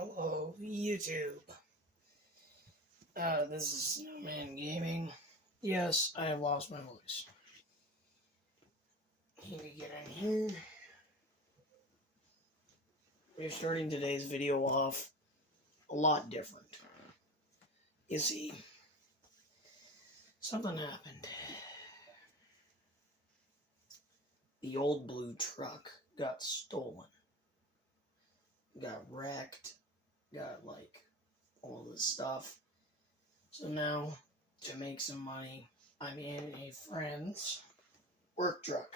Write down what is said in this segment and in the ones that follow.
Hello, YouTube. This is Snowman Gaming. Yes, I have lost my voice. Need to get in here. We're starting today's video off a lot different. You see, something happened. The old blue truck got stolen. Got wrecked. Got, all this stuff. So now, to make some money, I'm in a friend's work truck.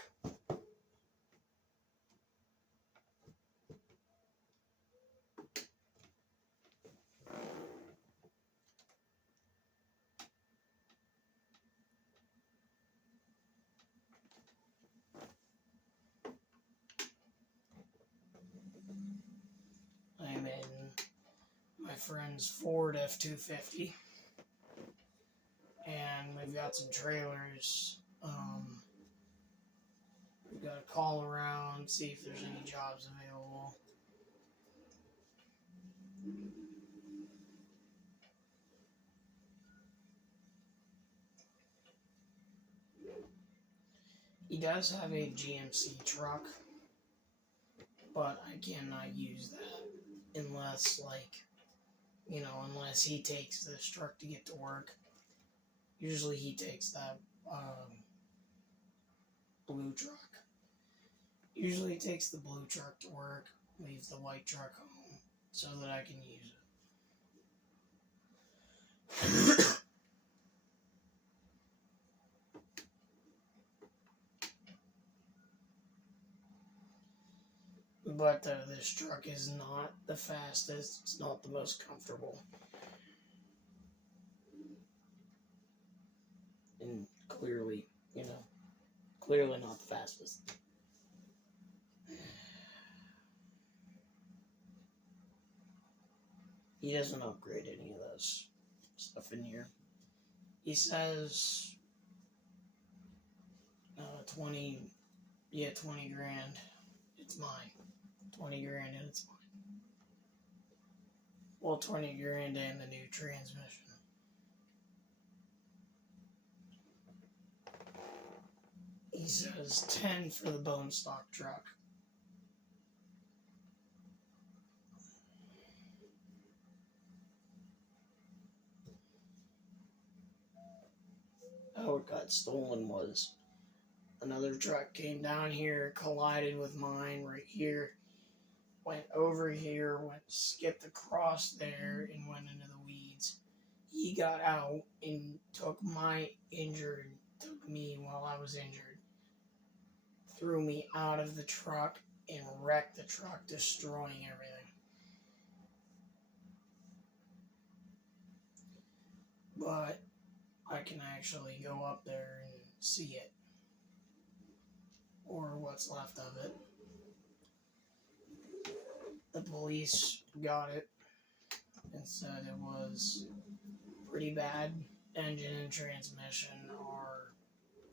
I'm in my friend's Ford F-250. And we've got some trailers. We've got to call around, see if there's any jobs available. He does have a GMC truck, but I cannot use that unless, unless he takes this truck to get to work. Usually he takes that blue truck. Usually he takes the blue truck to work, leaves the white truck home so that I can use it. But this truck is not the fastest. It's not the most comfortable. And clearly, clearly not the fastest. He doesn't upgrade any of this stuff in here. He says 20 grand. It's mine. 20 grand and it's mine. Well, 20 grand and the new transmission. He says 10 for the bone stock truck. How it got stolen was another truck came down here, collided with mine right here, went over here, skipped across there, and went into the weeds. He got out and took me while I was injured, threw me out of the truck, and wrecked the truck, destroying everything. But I can actually go up there and see it, or what's left of it. The police got it and said it was pretty bad. Engine and transmission are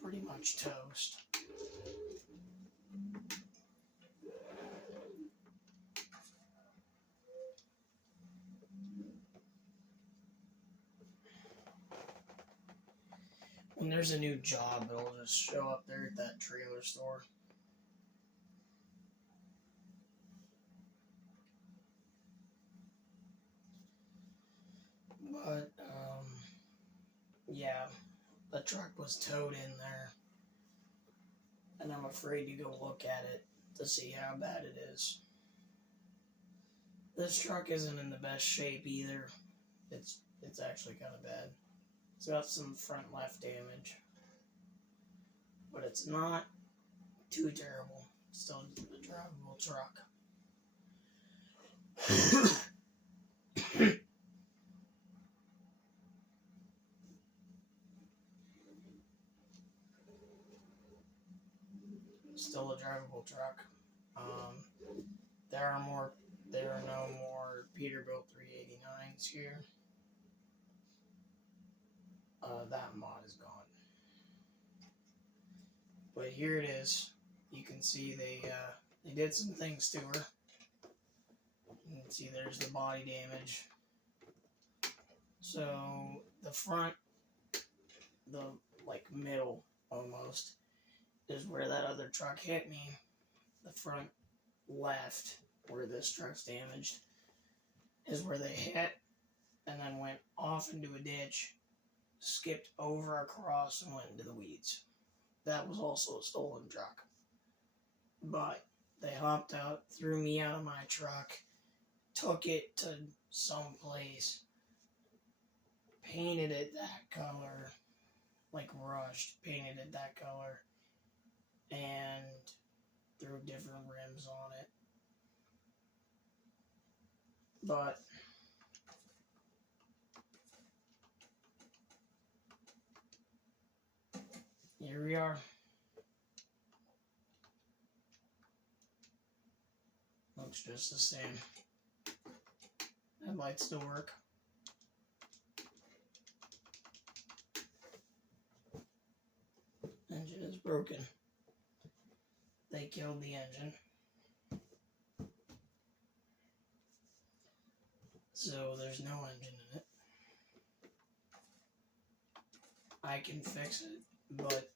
pretty much toast. When there's a new job, it'll just show up there at that trailer store. But, yeah, the truck was towed in there. And I'm afraid to go look at it to see how bad it is. This truck isn't in the best shape either. It's actually kind of bad. It's got some front left damage. But it's not too terrible. It's still a drivable truck. Still a drivable truck. There are no more Peterbilt 389s here. That mod is gone. But here it is. You can see they did some things to her. You can see there's the body damage. So the front, the like middle almost, is where that other truck hit me. The front left, where this truck's damaged, is where they hit, and then went off into a ditch, skipped over across, and went into the weeds. That was also a stolen truck. But they hopped out, threw me out of my truck, took it to some place, painted it that color, like rushed, painted it that color, and threw different rims on it. But here we are. Looks just the same. Headlights still work. Engine is broken. They killed the engine. So there's no engine in it. I can fix it, but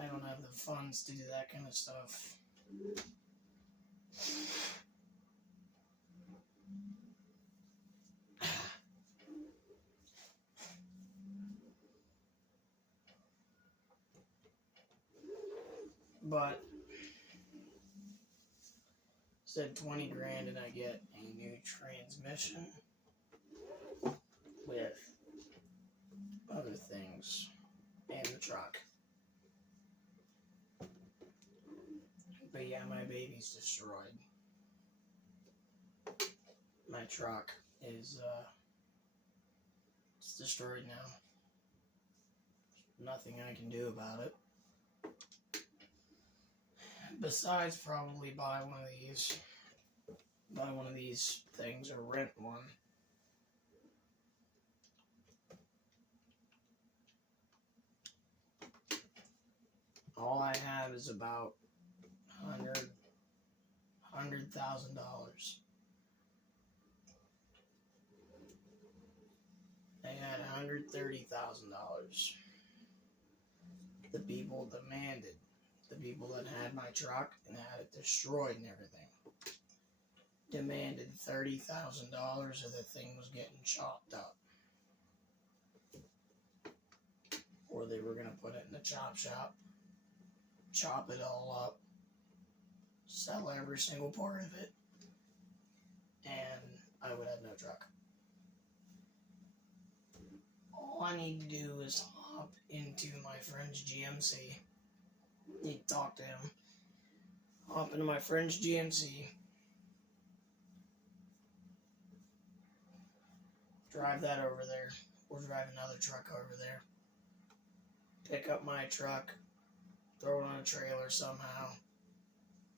I don't have the funds to do that kind of stuff. But said 20 grand and I get a new transmission with other things and the truck. But yeah, my baby's destroyed. My truck is it's destroyed now. Nothing I can do about it. Besides probably buy one of these things or rent one. All I have is about $100,000. They had $130,000. The people demanded. The people that had my truck and had it destroyed and everything demanded $30,000 or the thing was getting chopped up. Or they were going to put it in the chop shop, chop it all up, sell every single part of it, and I would have no truck. All I need to do is hop into my friend's GMC. Need to talk to him. Hop into my friend's GMC. Drive that over there. Or drive another truck over there. Pick up my truck. Throw it on a trailer somehow.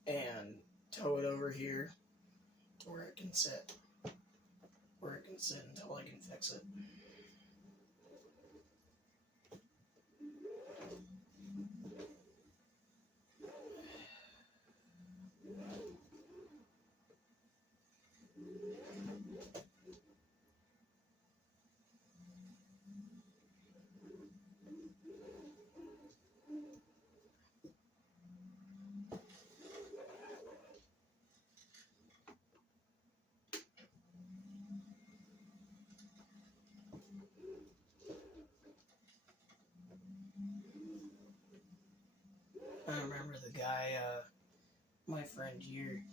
And tow it over here to where it can sit. Where it can sit until I can fix it. I remember the guy, my friend here,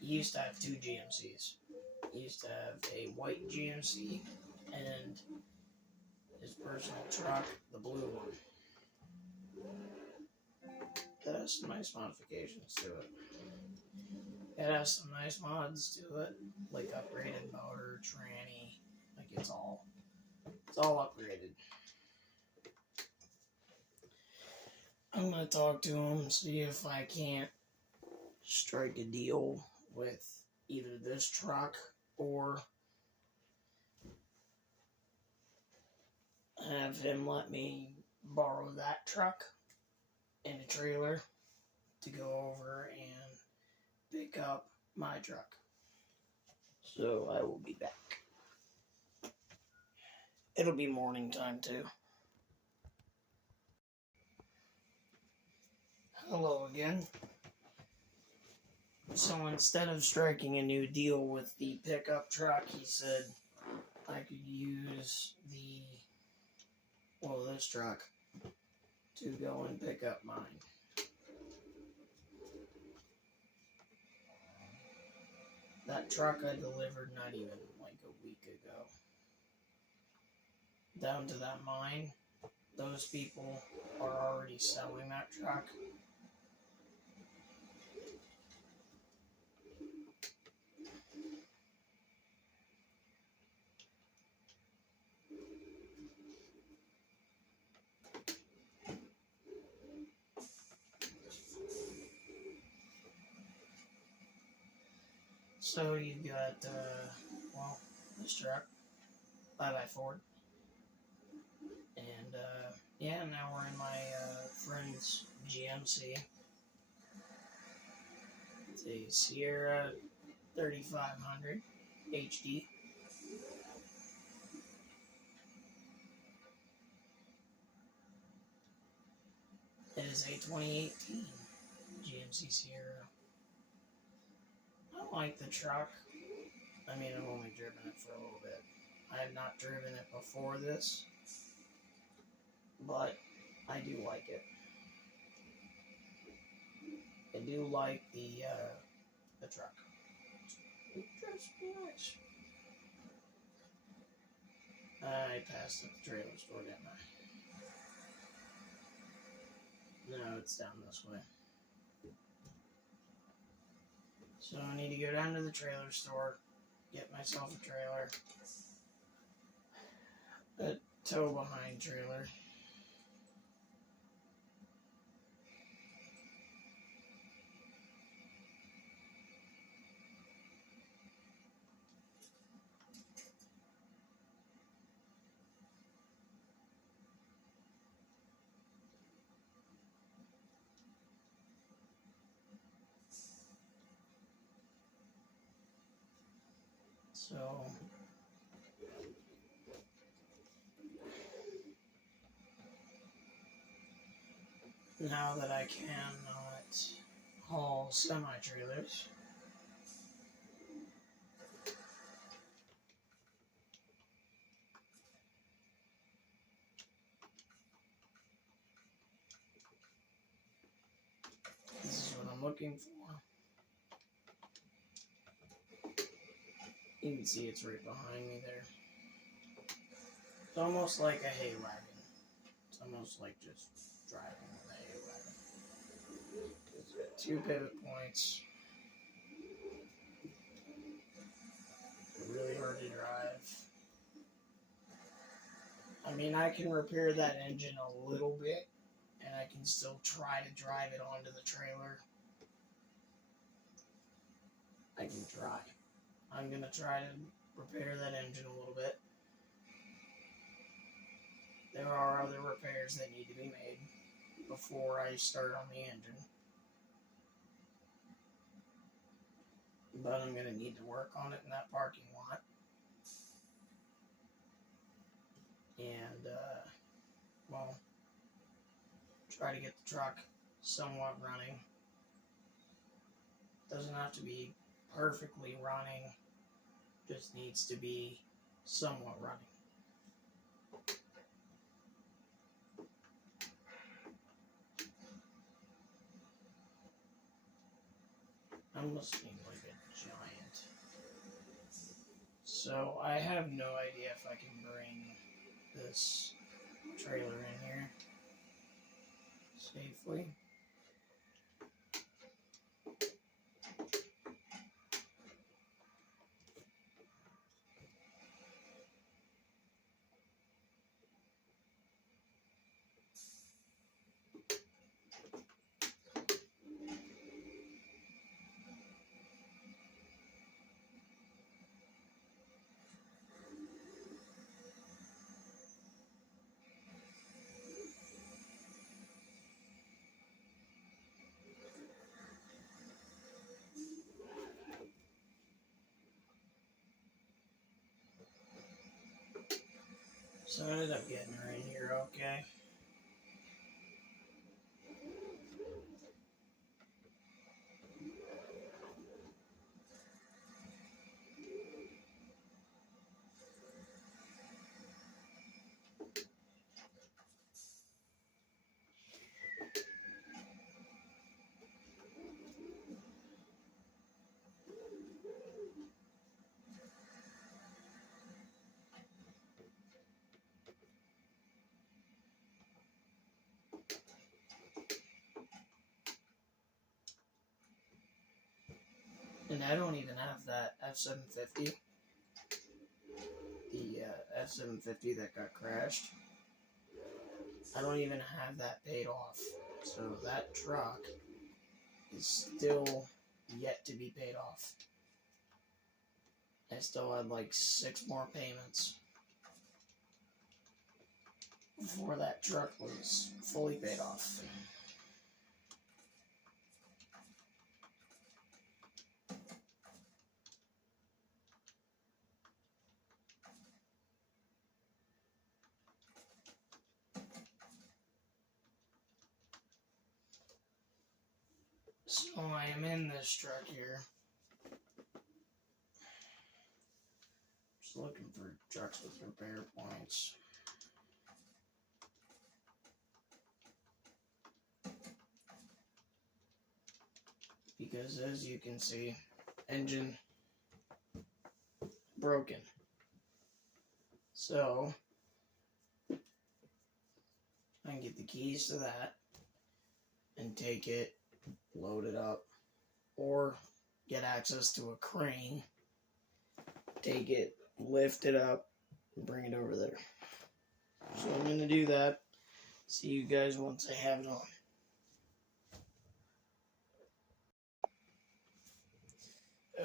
he used to have two GMCs. He used to have a white GMC and his personal truck, the blue one. That has some nice modifications to it. It has some nice mods to it, like upgraded motor, tranny, like it's all upgraded. I'm gonna talk to him, see if I can't strike a deal with either this truck or have him let me borrow that truck and a trailer to go over and pick up my truck. So I will be back. It'll be morning time too. Hello again. So instead of striking a new deal with the pickup truck, he said I could use this truck to go and pick up mine. That truck I delivered not even like a week ago. Down to that mine, those people are already selling that truck. So you got, this truck, 5x4. And, now we're in my friend's GMC. It's a Sierra 3500 HD. It is a 2018 GMC Sierra. I like the truck. I mean, I've only driven it for a little bit. I have not driven it before this, but I do like it. I do like the truck. It drives me nice. I passed at the trailer store, didn't I? No, it's down this way. So I need to go down to the trailer store, get myself a trailer. A tow behind trailer. So now that I cannot haul semi-trailers, this is what I'm looking for. You can see it's right behind me there. It's almost like a hay wagon. It's almost like just driving with a hay wagon. It's got 2 pivot points. Really hard to drive. I mean, I can repair that engine a little bit, and I can still try to drive it onto the trailer. I can try. I'm going to try to repair that engine a little bit. There are other repairs that need to be made before I start on the engine. But I'm going to need to work on it in that parking lot. And, try to get the truck somewhat running. Doesn't have to be perfectly running, just needs to be somewhat running. I'm listening like a giant. So I have no idea if I can bring this trailer in here safely. So I ended up getting her in here okay. And I don't even have that F-750. The F-750 that got crashed. I don't even have that paid off. So that truck is still yet to be paid off. I still had like 6 more payments before that truck was fully paid off. So I am in this truck here. Just looking for trucks with repair points. Because as you can see, engine broken. So I can get the keys to that and take it, load it up, or get access to a crane, take it, lift it up, and bring it over there. So I'm going to do that. See you guys once I have it on.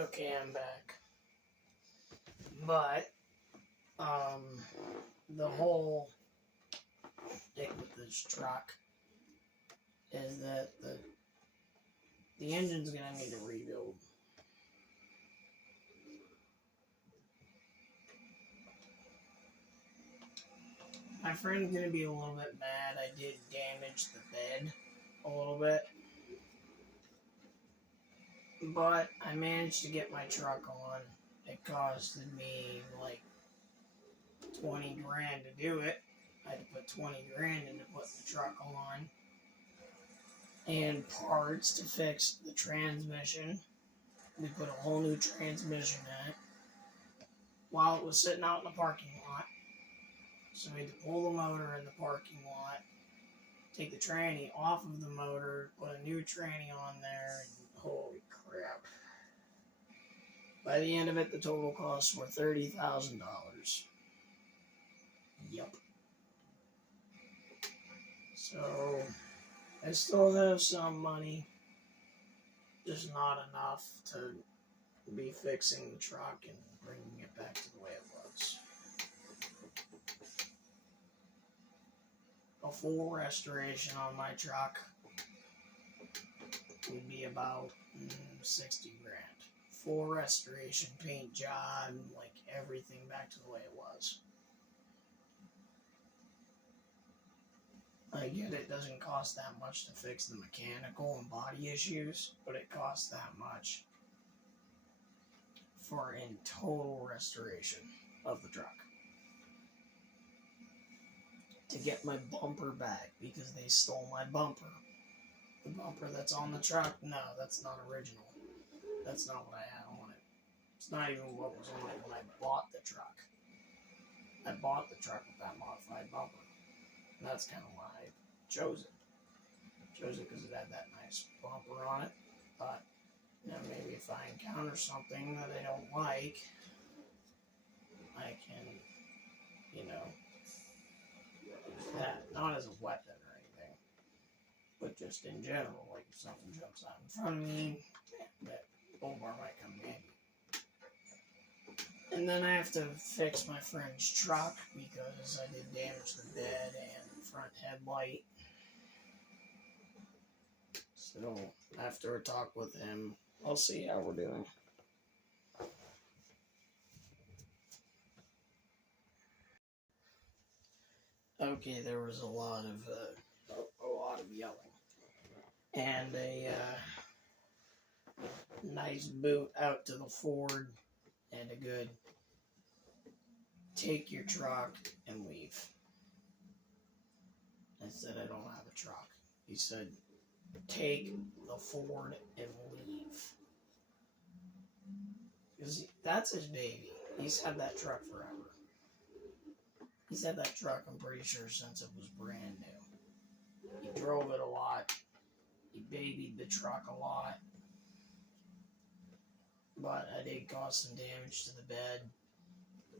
Okay, I'm back. But, the whole thing with this truck is that the engine's going to need a rebuild. My friend's going to be a little bit mad. I did damage the bed a little bit. But I managed to get my truck on. It costed me like 20 grand to do it. I had to put 20 grand into putting the truck on. And parts to fix the transmission. We put a whole new transmission in it while it was sitting out in the parking lot. So we had to pull the motor in the parking lot, take the tranny off of the motor, put a new tranny on there, and holy crap. By the end of it, the total costs were $30,000. Yup. So, I still have some money, just not enough to be fixing the truck and bringing it back to the way it was. A full restoration on my truck would be about 60 grand. Full restoration, paint job, like everything back to the way it was. I get it doesn't cost that much to fix the mechanical and body issues, but it costs that much for in total restoration of the truck. To get my bumper back because they stole my bumper. The bumper that's on the truck, no, that's not original. That's not what I had on it. It's not even what was on it when I bought the truck. I bought the truck with that modified bumper. And that's kind of why I chose it. Chose it because it had that nice bumper on it. But, you know, maybe if I encounter something that I don't like, I can, you know, use that. Not as a weapon or anything, but just in general, like if something jumps out in front of me, that bull bar might come in handy. And then I have to fix my friend's truck because I did damage the bed and front headlight. So after a talk with him, I'll see how we're doing. Okay, there was a lot of yelling, and a nice boot out to the Ford, and a good take your truck and leave. I said, I don't have a truck. He said, take the Ford and leave. Because that's his baby. He's had that truck forever. He's had that truck, I'm pretty sure, since it was brand new. He drove it a lot. He babied the truck a lot. But I did cause some damage to the bed.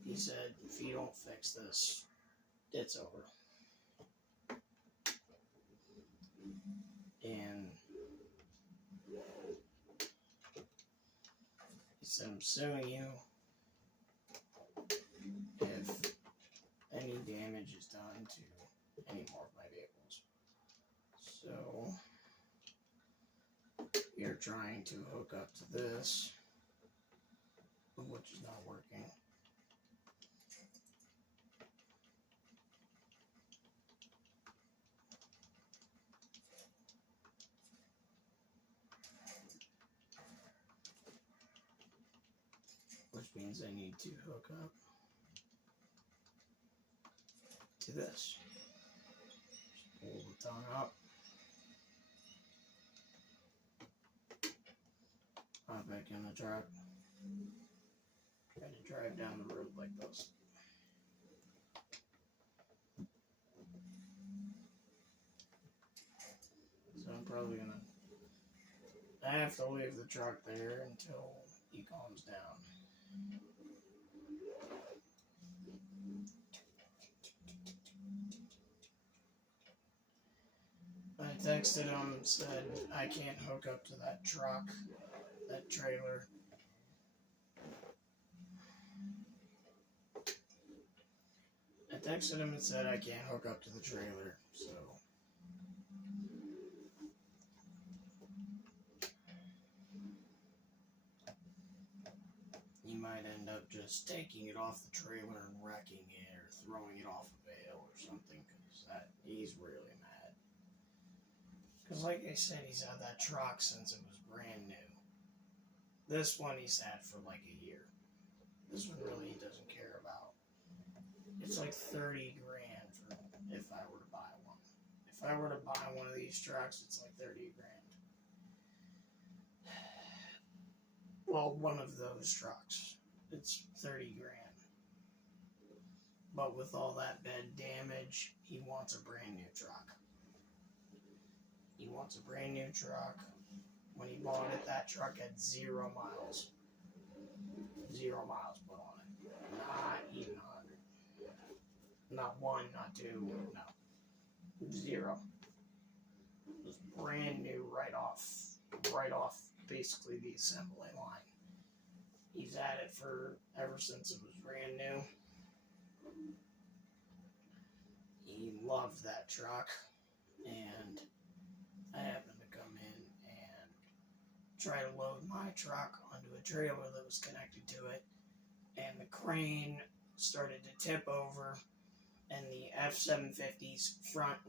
He said, if you don't fix this, it's over. And he said, I'm suing you if any damage is done to any more of my vehicles. So, we are trying to hook up to this, which is not working. Which means I need to hook up to this. Just pull the tongue up. Hop back in the truck. Try to drive down the road like this. So I'm probably gonna... I have to leave the truck there until he calms down. I texted him, said I can't hook up to that truck, that trailer. I texted him and said I can't hook up to the trailer, so... he might end up just taking it off the trailer and wrecking it or throwing it off a bale or something, because he's really mad. Because like I said, he's had that truck since it was brand new. This one he's had for like a year. This one really he doesn't care about. It's like 30 grand for if I were to buy one. If I were to buy one of these trucks, it's like 30 grand. Well, one of those trucks, it's 30 grand. But with all that bed damage, he wants a brand new truck. He wants a brand new truck. When he bought it, that truck had 0 miles. 0 miles put on it. Not even 100. Not 1, not 2, no. 0. It was brand new right off basically the assembly line. He's had it for ever since it was brand new. He loved that truck, and I happened to come in and try to load my truck onto a trailer that was connected to it, and the crane started to tip over, and the F-750's front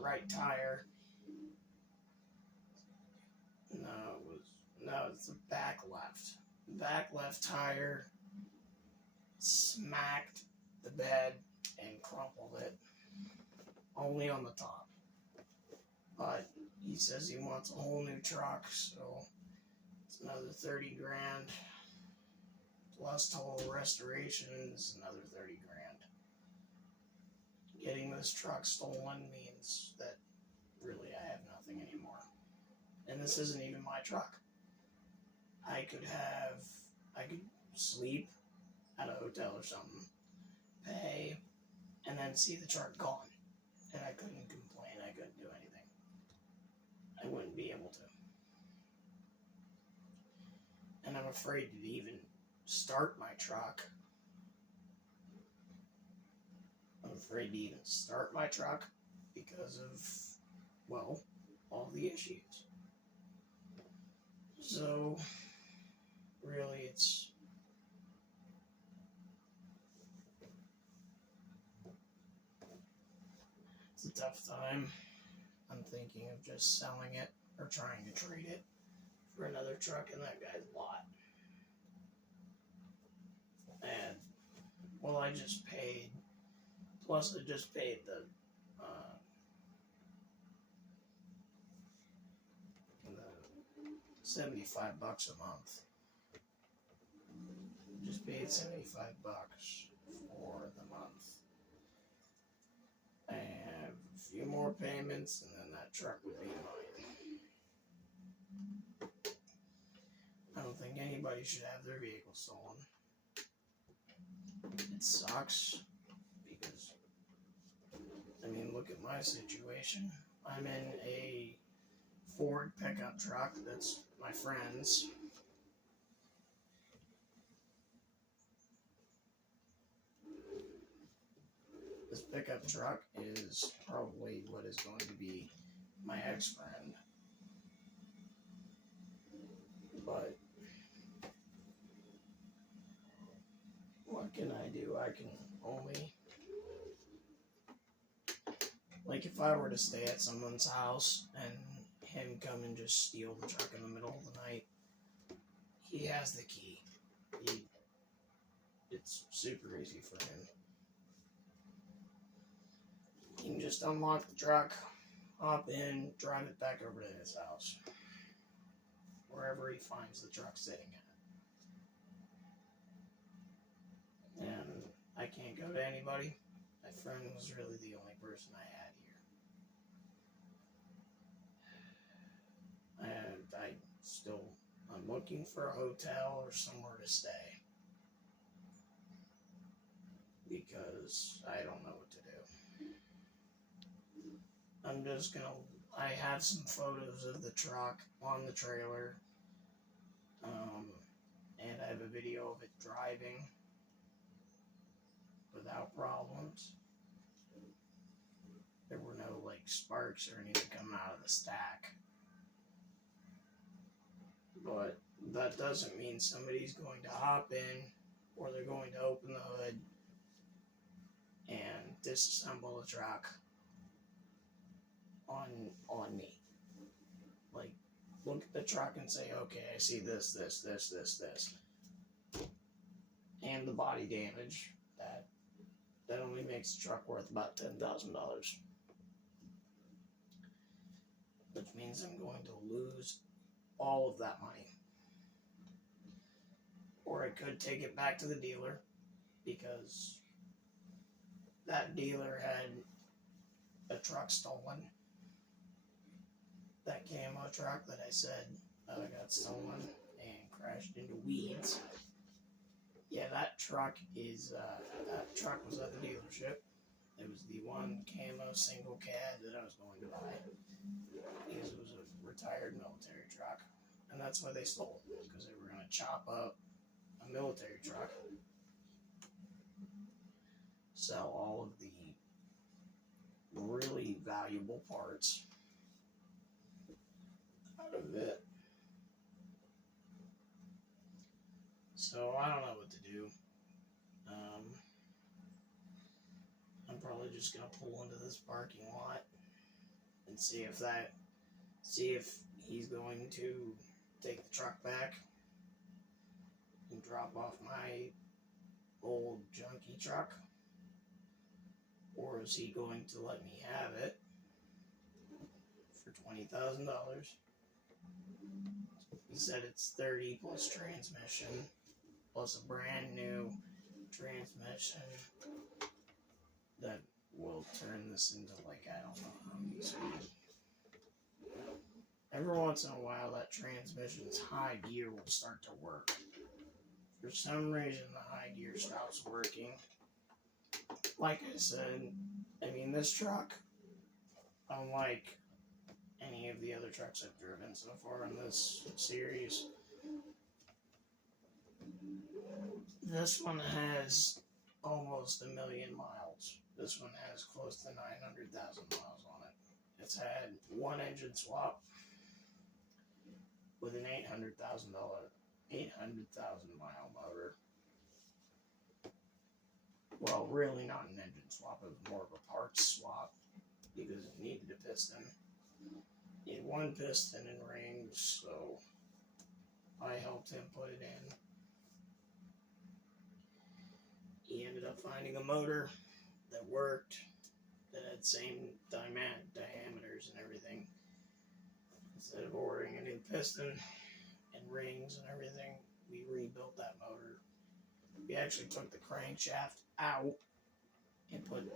right tire, it's the back left. The back left tire smacked the bed and crumpled it, only on the top. But he says he wants a whole new truck, so it's another 30 grand. Plus total restoration is another 30 grand. Getting this truck stolen means that really I have nothing anymore. And this isn't even my truck. I could sleep at a hotel or something, pay, and then see the truck gone. And I couldn't complain, I couldn't do anything. I wouldn't be able to. And I'm afraid to even start my truck. I'm afraid to even start my truck because of, well, all the issues. So, really, tough time. I'm thinking of just selling it or trying to trade it for another truck in that guy's lot. And, well, I just paid, plus I just paid the $75 a month. Just paid $75 for the month. I have a few more payments, and then that truck would be mine. I don't think anybody should have their vehicle stolen. It sucks because, I mean, look at my situation. I'm in a Ford pickup truck that's my friend's. This pickup truck is probably what is going to be my ex-friend. But what can I do? I can only, like, if I were to stay at someone's house and him come and just steal the truck in the middle of the night, he has the key. It's super easy for him. He can just unlock the truck, hop in, drive it back over to his house, wherever he finds the truck sitting at. And I can't go to anybody. My friend was really the only person I had here. And I'm looking for a hotel or somewhere to stay. Because I don't know what to do. I have some photos of the truck on the trailer. And I have a video of it driving without problems. There were no, like, sparks or anything coming out of the stack. But that doesn't mean somebody's going to hop in or they're going to open the hood and disassemble the truck on me. Like, look at the truck and say, okay, I see this. And the body damage. That only makes the truck worth about $10,000. Which means I'm going to lose all of that money. Or I could take it back to the dealer, because that dealer had a truck stolen. That camo truck that I said got stolen and crashed into weeds. Yeah, that truck was at the dealership. It was the one camo single cab that I was going to buy, because it was a retired military truck. And that's why they stole it, because they were going to chop up a military truck, sell all of the really valuable parts out of it. So I don't know what to do. I'm probably just gonna pull into this parking lot and see if he's going to take the truck back and drop off my old junky truck, or is he going to let me have it for $20,000? He said it's 30 plus transmission, plus a brand new transmission that will turn this into, like, I don't know how many speed. Every once in a while, that transmission's high gear will start to work. For some reason, the high gear stops working. Like I said, I mean, this truck, unlike any of the other trucks I've driven so far in this series, this one has almost 1 million miles. This one has close to 900,000 miles on it. It's had one engine swap with an $800,000 mile motor. Well, really not an engine swap, it was more of a parts swap, because it needed a piston. He had one piston and rings, so I helped him put it in. He ended up finding a motor that worked, that had same diameters and everything. Instead of ordering a new piston and rings and everything, we rebuilt that motor. We actually took the crankshaft out and put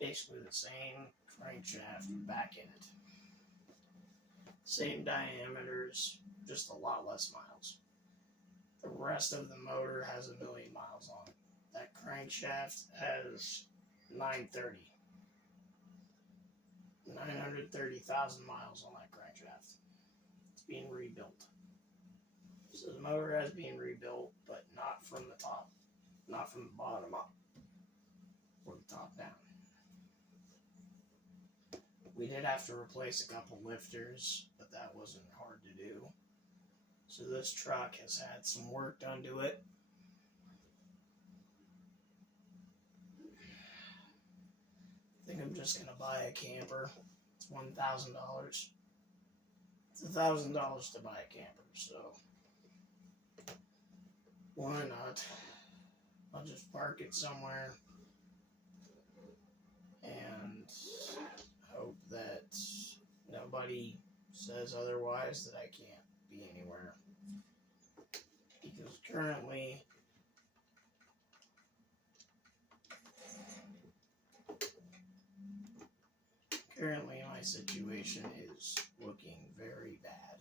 basically the same crankshaft back in it. Same diameters, just a lot less miles. The rest of the motor has 1 million miles on it. That crankshaft has 930,000 miles on that crankshaft. It's being rebuilt. So the motor has been rebuilt, but not from the top, not from the bottom up, or the top down. We did have to replace a couple lifters, but that wasn't hard to do. So this truck has had some work done to it. I think I'm just gonna buy a camper. It's $1,000. It's $1,000 to buy a camper, so why not? I'll just park it somewhere and hope that nobody says otherwise, that I can't be anywhere. Because currently my situation is looking very bad.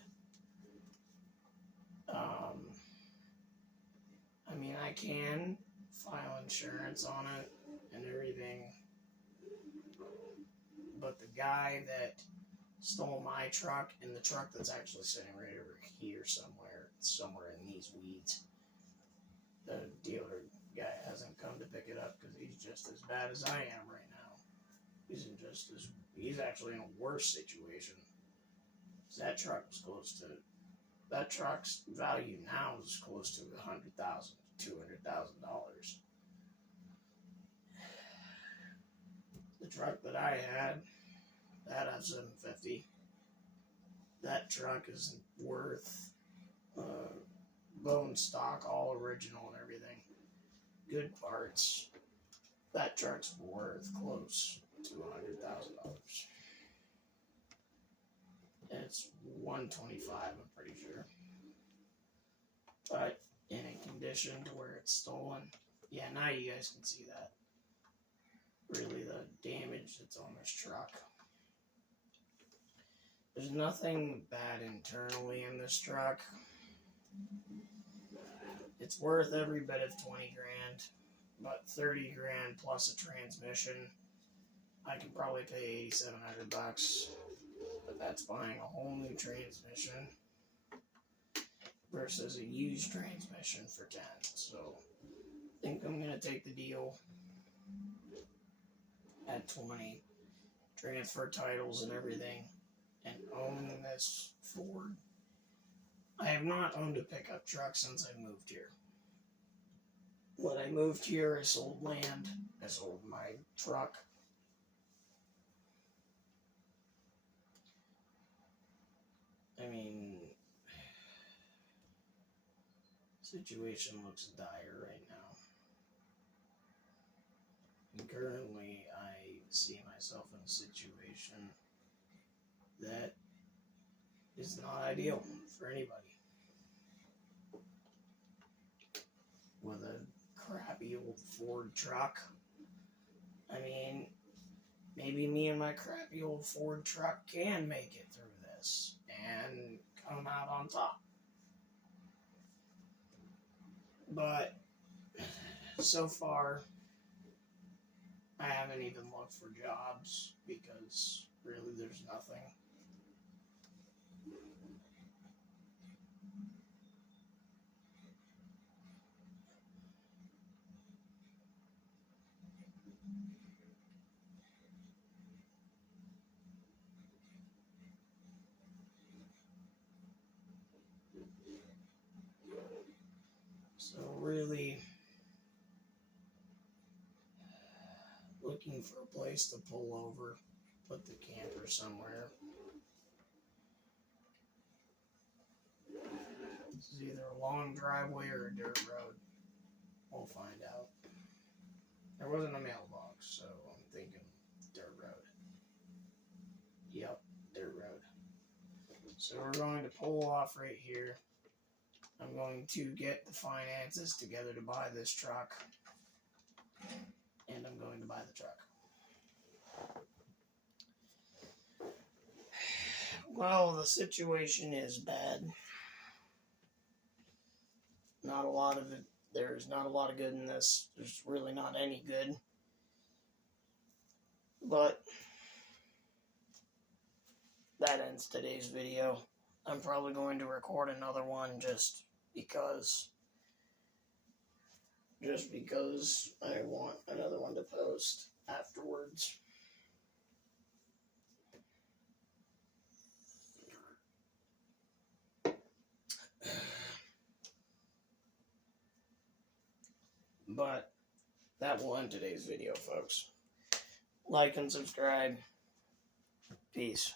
I mean, I can file insurance on it and everything, but the guy that stole my truck, and the truck that's actually sitting right over here somewhere in these weeds, the dealer guy hasn't come to pick it up because he's just as bad as I am right now. He's actually in a worse situation. That truck's value now is close to $100,000, $200,000. The truck that I had, that F-750, that truck is worth bone stock, all original and everything, good parts. That truck's worth close to $100,000. And it's $125,000, I'm pretty sure. But in a condition to where it's stolen, yeah, now you guys can see that. Really the damage that's on this truck. There's nothing bad internally in this truck. It's worth every bit of 20 grand, but 30 grand plus a transmission. I can probably pay $8,700, but that's buying a whole new transmission versus a used transmission for 10. So I think I'm gonna take the deal at 20, transfer titles and everything, and own this Ford. I have not owned a pickup truck since I moved here. When I moved here, I sold land. I sold my truck. I mean, situation looks dire right now. And currently, I see myself in a situation that is not ideal for anybody. With a crappy old Ford truck. I mean, maybe me and my crappy old Ford truck can make it through this and come out on top. But so far, I haven't even looked for jobs because really there's nothing. So really looking for a place to pull over put the camper somewhere. This is either a long driveway or a dirt road. We'll find out. There wasn't a mailbox, so I'm thinking dirt road. Yep, dirt road. So we're going to pull off right here. I'm going to get the finances together to buy this truck. And I'm going to buy the truck. Well, the situation is bad. Not a lot of it. There's not a lot of good in this. There's really not any good. But that ends today's video. I'm probably going to record another one just because I want another one to post afterwards. But that will end today's video, folks. Like and subscribe. Peace.